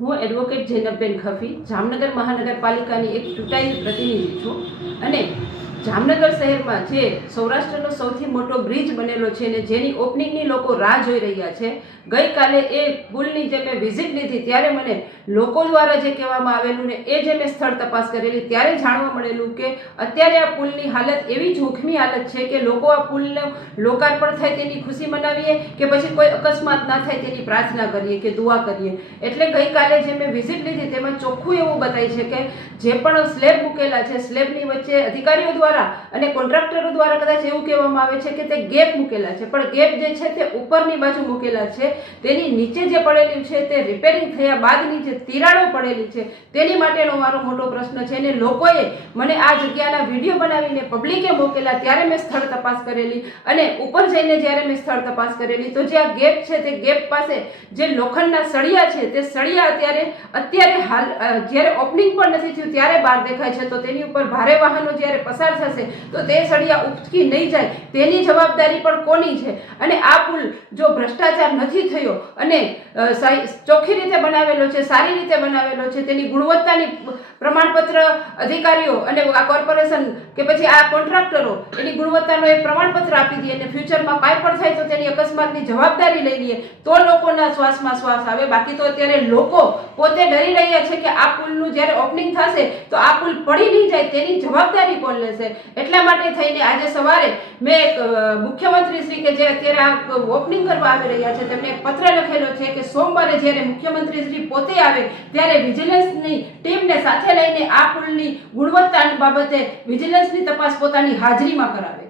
હું એડવોકેટ જૈનબબેન ખફી જામનગર મહાનગરપાલિકાની એક ચૂંટાયેલી પ્રતિનિધિ છું અને જામનગર શહેરમાં જે સૌરાષ્ટ્રનો સૌથી મોટો બ્રિજ બનેલો છે ને જેની ઓપનિંગની લોકો રાહ જોઈ રહ્યા છે, ગઈકાલે એ પુલની જે મેં વિઝિટ લીધી ત્યારે મને લોકો દ્વારા જે કહેવામાં આવેલું ને એ જે મેં સ્થળ તપાસ કરેલી ત્યારે જાણવા મળેલું કે અત્યારે આ પુલની હાલત એવી જોખમી હાલત છે કે લોકો આ પુલનું લોકાર્પણ થાય તેની ખુશી મનાવીએ કે પછી કોઈ અકસ્માત ના થાય તેની પ્રાર્થના કરીએ કે દુઆ કરીએ. એટલે ગઈકાલે જે મેં વિઝિટ લીધી તેમાં ચોખ્ખું એવું બતાય છે કે જે પણ સ્લેબ મૂકેલા છે સ્લેબની વચ્ચે અધિકારીઓ દ્વારા અને કોન્ટ્રાક્ટરો દ્વારા કદાચ એવું કહેવામાં આવે છે કે તે ગેપ મૂકેલા છે, પણ ગેપ જે છે તે ઉપરની બાજુ મૂકેલા છે. તેની નીચે જે પડેલું છે તે રિપેરિંગ થયા બાદની જે તિરાડો પડેલી છે તેની માટેનો મારો મોટો પ્રશ્ન છે. અને લોકોએ મને આ જગ્યાના વિડીયો બનાવીને પબ્લિકે મોકેલા ત્યારે મેં સ્થળ તપાસ કરેલી અને ઉપર જઈને જ્યારે મેં સ્થળ તપાસ કરેલી તો જે આ ગેપ છે તે ગેપ પાસે જે લોખંડના સળિયા છે તે સળિયા અત્યારે હાલ જ્યારે ઓપનિંગ પણ નથી થયું ત્યારે બહાર દેખાય છે. તો તેની ઉપર ભારે વાહનો જ્યારે પસાર થશે તો તે સળિયા ઉચકી નહીં જાય તેની જવાબદારી પણ કોની છે? અને આ પુલ જો ભ્રષ્ટાચાર નથી થયો અને ચોખ્ખી રીતે બનાવેલો છે, સારી રીતે બનાવેલો છે, તેની ગુણવત્તાની પ્રમાણપત્ર અધિકારીઓ અને આ કોર્પોરેશન કે પછી આ કોન્ટ્રાક્ટરો એની ગુણવત્તાનો એક પ્રમાણપત્ર આપી દે અને ફ્યુચરમાં કાંઈ પણ થાય તો તેની અકસ્માતની જવાબદારી લઈ લઈએ તો લોકોના શ્વાસમાં શ્વાસ આવે. બાકી તો અત્યારે લોકો પોતે ડરી રહ્યા છે કે આ પુલનું જ્યારે ઓપનિંગ થશે તો આ પુલ પડી નહીં જાય તેની જવાબદારી કોણ લેશે? એટલા માટે થઈને આજે સવારે મેં એક મુખ્યમંત્રી શ્રી કે જે અત્યારે આ ઓપનિંગ કરવા આવી રહ્યા છે તેમને એક પત્ર લખેલો છે કે સોમવારે જ્યારે મુખ્યમંત્રી શ્રી પોતે આવે ત્યારે વિજિલન્સની ટીમને સાથે લઈને આ પુલની ગુણવત્તા બાબતે વિજિલન્સની તપાસ પોતાની હાજરીમાં કરાવે.